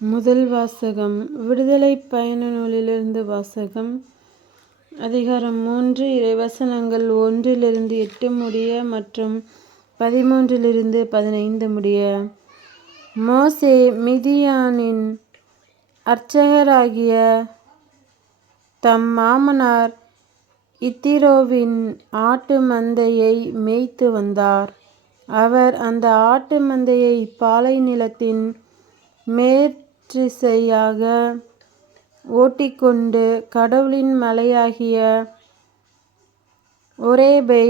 முதல் வாசகம் விடுதலை பயண நூலிலிருந்து வாசகம். அதிகாரம் 3 இறைவசனங்கள் 1-8 முடிய மற்றும் 13-15 முடிய. மோசே மிதியானின் அர்ச்சகராகிய தம் மாமனார் இத்திரோவின் ஆட்டு மந்தையை மேய்த்து வந்தார். அவர் அந்த ஆட்டு மந்தையை பாலை நிலத்தின் மேற்றிசையாக ஓட்டிக்கொண்டு கடவுளின் மலையாகிய ஒரேபை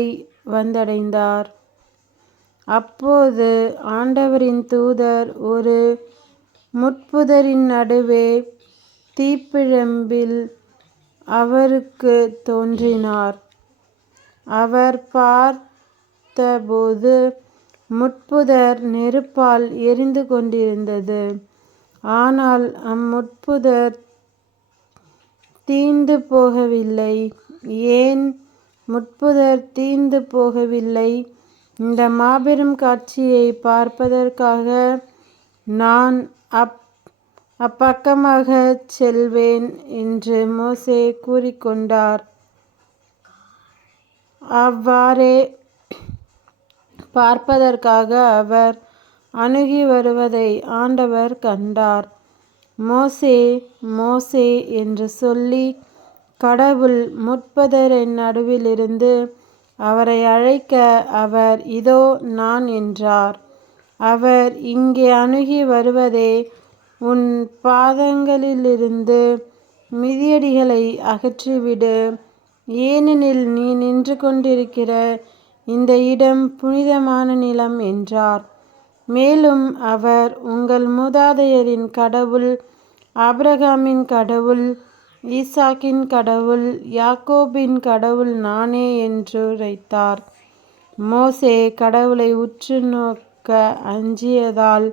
வந்தடைந்தார். அப்போது ஆண்டவரின் தூதர் ஒரு முட்புதரின் நடுவே தீப்பிழம்பில் அவருக்கு தோன்றினார். அவர் பார்த்தபோது முட்புதர் நெருப்பால் எரிந்து கொண்டிருந்தது. ஆனால் அம்முட்புதர் தீந்து போகவில்லை. ஏன் முட்புதர் தீந்து போகவில்லை? இந்த மாபெரும் காட்சியை பார்ப்பதற்காக நான் அப்பக்கமாக செல்வேன் என்று மோசே கூறிக்கொண்டார். அவ்வாறே பார்ப்பதற்காக அவர் அணுகி வருவதை ஆண்டவர் கண்டார். மோசே, மோசே என்று சொல்லி கடவுள் முட்புதரின் நடுவிலிருந்து அவரை அழைக்க அவர் இதோ நான் என்றார். அவர் இங்கே அணுகி வருவதே உன் பாதங்களிலிருந்து மிதியடிகளை அகற்றிவிடு. ஏனெனில் நீ நின்று கொண்டிருக்கிற இந்த இடம் புனிதமான நிலம் என்றார். மேலும் அவர் உங்கள் மூதாதையரின் கடவுள், ஆபிரகாமின் கடவுள், ஈசாக்கின் கடவுள், யாக்கோபின் கடவுள் நானே என்றுரைத்தார். மோசே கடவுளை உற்று நோக்க அஞ்சியதால்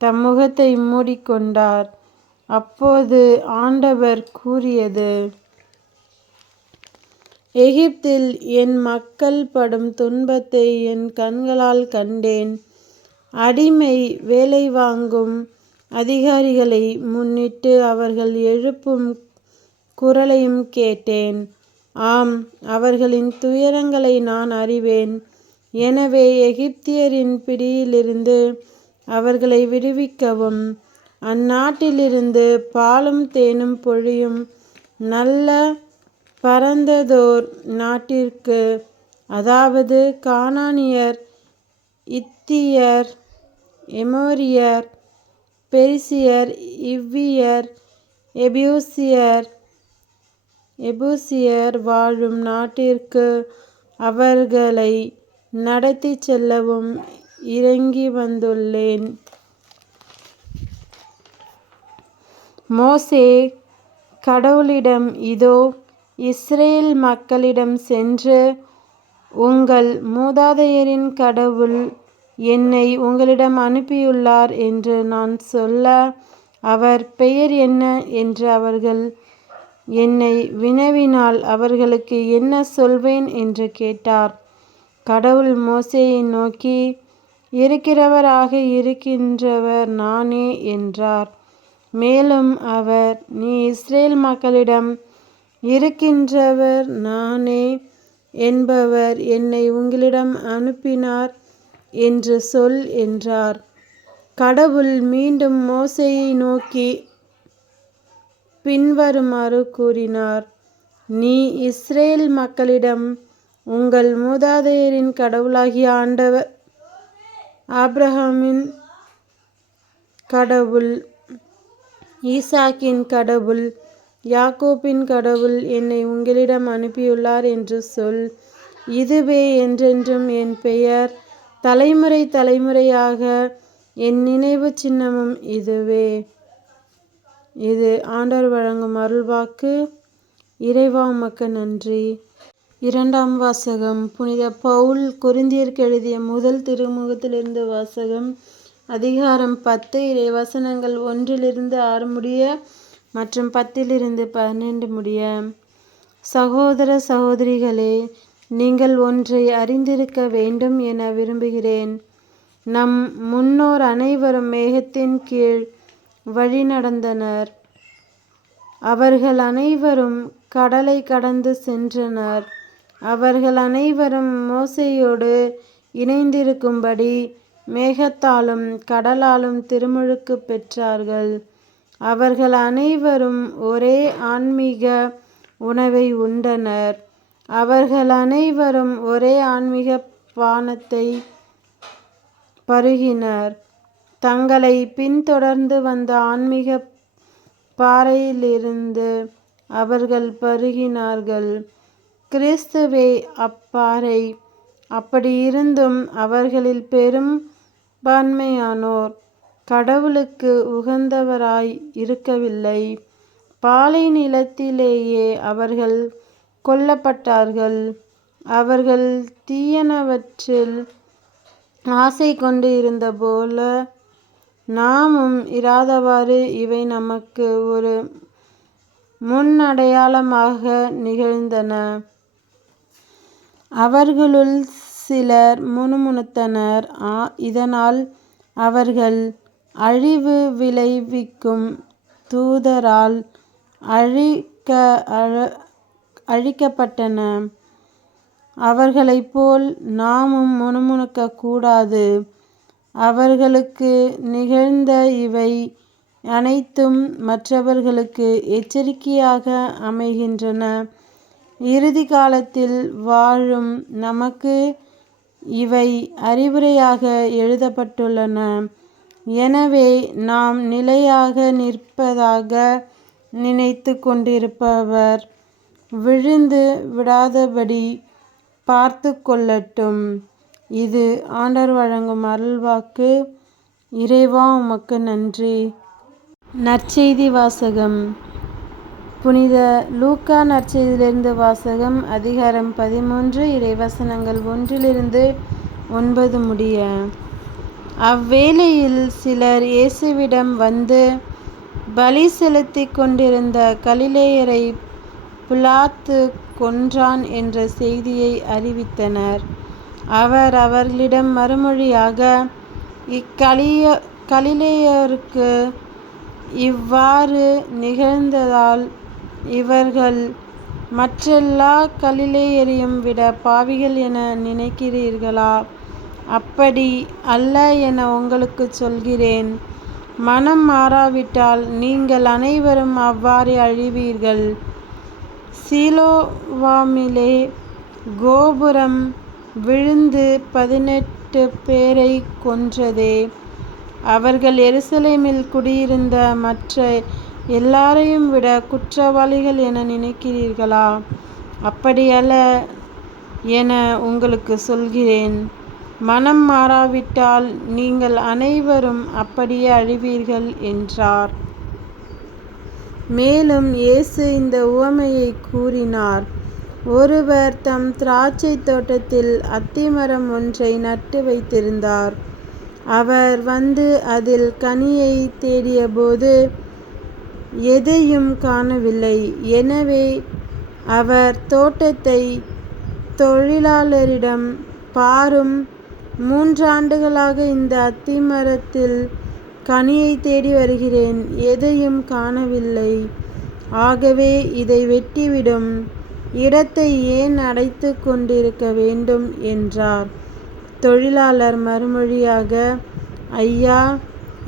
தம் முகத்தை மூடிக்கொண்டார். அப்போது ஆண்டவர் கூறியது: எகிப்தில் என் மக்கள் படும் துன்பத்தை என் கண்களால் கண்டேன். அடிமை வேலை வாங்கும் அதிகாரிகளை முன்னிட்டு அவர்கள் எழுப்பும் குரலையும் கேட்டேன். ஆம், அவர்களின் துயரங்களை நான் அறிவேன். எனவே எகிப்தியரின் பிடியிலிருந்து அவர்களை விடுவிக்கவும், அந்நாட்டிலிருந்து பாலும் தேனும் பொழியும் நல்ல பரந்ததோர் நாட்டிற்கு, அதாவது கானானியர், இத்தியர், எமோரியர், பெரிசியர், இவ்வியர், எபூசியர் வாழும் நாட்டிற்கு அவர்களை நடத்திச் செல்லவும் இறங்கி வந்துள்ளேன். மோசே கடவுளிடம், இதோ இஸ்ரேல் மக்களிடம் சென்று, உங்கள் மூதாதையரின் கடவுள் என்னை உங்களிடம் அனுப்பியுள்ளார் என்று நான் சொல்ல, அவர் பெயர் என்ன என்று அவர்கள் என்னை வினவினால் அவர்களுக்கு என்ன சொல்வேன் என்று கேட்டார். கடவுள் மோசேயை நோக்கி, இருக்கிறவராக இருக்கின்றவர் நானே என்றார். மேலும் அவர், நீ இஸ்ரேல் மக்களிடம் இருக்கின்றவர் நானே என்பவர் என்னை உங்களிடம் அனுப்பினார் என்று சொல் என்றார். கடவுள் மீண்டும் மோசேயை நோக்கி பின்வருமாறு கூறினார்: நீ இஸ்ரேல் மக்களிடம், உங்கள் மூதாதையரின் கடவுளாகிய ஆண்டவர் ஆபிரகாமின் கடவுள், ஈசாக்கின் கடவுள், யாக்கோபின் கடவுள் என்னை உங்களிடம் அனுப்பியுள்ளார் என்று சொல். இதுவே என்றென்றும் என் பெயர், தலைமுறை தலைமுறையாக என் நினைவு சின்னமும் இதுவே. இது ஆண்டவர் வழங்கும் அருள்வாக்கு. இறைவா, உமக்கு நன்றி. இரண்டாம் வாசகம். புனித பவுல் கொரிந்தியருக்கு எழுதிய முதல் திருமுகத்திலிருந்து வாசகம். அதிகாரம் 10 இறைவசனங்கள் 1-6 முடிய மற்றும் 10-12 முடிய. சகோதர சகோதரிகளே, நீங்கள் ஒன்றை அறிந்திருக்க வேண்டும் என விரும்புகிறேன். நம் முன்னோர் அனைவரும் மேகத்தின் கீழ் வழிநடந்தனர். அவர்கள் அனைவரும் கடலை கடந்து சென்றனர். அவர்கள் அனைவரும் மோசேயோடு இணைந்திருக்கும்படி மேகத்தாலும் கடலாலும் திருமுழுக்கு பெற்றார்கள். அவர்கள் அனைவரும் ஒரே ஆன்மீக உணவை உண்டனர். அவர்கள் அனைவரும் ஒரே ஆன்மீக பானத்தை பருகினர். தங்களை பின்தொடர்ந்து வந்த ஆன்மீக பாறையிலிருந்து அவர்கள் பருகினார்கள். கிறிஸ்துவே அப்பாறை. அப்படியிருந்தும் அவர்களில் பெரும்பான்மையானோர் கடவுளுக்கு உகந்தவராய் இருக்கவில்லை. பாலை நிலத்திலேயே அவர்கள் கொல்லப்பட்டார்கள். அவர்கள் தீயனவற்றில் ஆசை கொண்டு இருந்தபோல நாமும் இராதவாறு இவை நமக்கு ஒரு முன்னடையாளமாக நிகழ்ந்தன. அவர்களுள் சிலர் முணுமுணுத்தனர். இதனால் அவர்கள் அழிவு விளைவிக்கும் தூதரால் அழிக்கப்பட்டன. அவர்களைப் போல் நாமும் முணுமுணுக்க கூடாது. அவர்களுக்கு நிகழ்ந்த இவை அனைத்தும் மற்றவர்களுக்கு எச்சரிக்கையாக அமைகின்றன. இறுதி காலத்தில் வாழும் நமக்கு இவை அறிவுரையாக எழுதப்பட்டுள்ளன. எனவே நாம் நிலையாக நிற்பதாக நினைத்து கொண்டிருப்பவர் விழுந்து விடாதபடி பார்த்து கொள்ளட்டும். இது ஆண்டவர் வழங்கும் அருள்வாக்கு. இறைவா உமக்கு நன்றி. நற்செய்தி வாசகம். புனித லூக்கா நற்செய்தியிலிருந்து வாசகம். அதிகாரம் 13 இறைவசனங்கள் 1-9 முடிய. அவ்வேளையில் சிலர் இயேசுவிடம் வந்து பலி செலுத்திக் கொண்டிருந்த கலிலேயரை பிலாத்து கொன்றான் என்ற செய்தியை அறிவித்தனர். அவர் அவர்களிடம் மறுமொழியாக, கலிலேயருக்கு இவ்வாறு நிகழ்ந்ததால் இவர்கள் மற்றெல்லா கலிலேயரையும் விட பாவிகள் என நினைக்கிறீர்களா? அப்படி அல்ல என உங்களுக்கு சொல்கிறேன். மனம் மாறாவிட்டால் நீங்கள் அனைவரும் அவ்வாறே அழிவீர்கள். சீலோவாமிலே கோபுரம் விழுந்து 18 பேரை கொன்றதே அவர்கள் எருசலேமில் குடியிருந்த மற்ற எல்லாரையும் விட குற்றவாளிகள் என நினைக்கிறீர்களா? அப்படியல்ல என உங்களுக்கு சொல்கிறேன். மனம் மாறாவிட்டால் நீங்கள் அனைவரும் அப்படியே அழிவீர்கள் என்றார். மேலும் இயேசு இந்த உவமையை கூறினார். ஒருவர் தம் திராட்சை தோட்டத்தில் அத்திமரம் ஒன்றை நட்டு வைத்திருந்தார். அவர் வந்து அதில் கனியை தேடியபோது எதையும் காணவில்லை. எனவே அவர் தோட்டத்தை தொழிலாளரிடம், பாரும், 3 ஆண்டுகளாக இந்த அத்திமரத்தில் கனியை தேடி வருகிறேன், எதையும் காணவில்லை. ஆகவே இதை வெட்டிவிடும். இடத்தை ஏன் அடைத்து கொண்டிருக்க வேண்டும் என்றார். தொழிலாளர் மறுமொழியாக, ஐயா,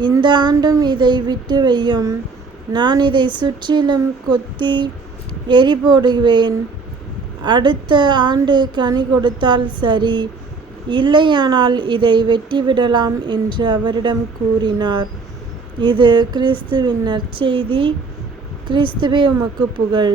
இந்த ஆண்டும் இதை விட்டு வையும். நான் இதை சுற்றிலும் கொத்தி எரிபோடுவேன். அடுத்த ஆண்டு கனி கொடுத்தால் சரி, இல்லையானால் இதை வெட்டிவிடலாம் என்று அவரிடம் கூறினார். இது கிறிஸ்துவின் நற்செய்தி. கிறிஸ்துவே உமக்கு புகழ்.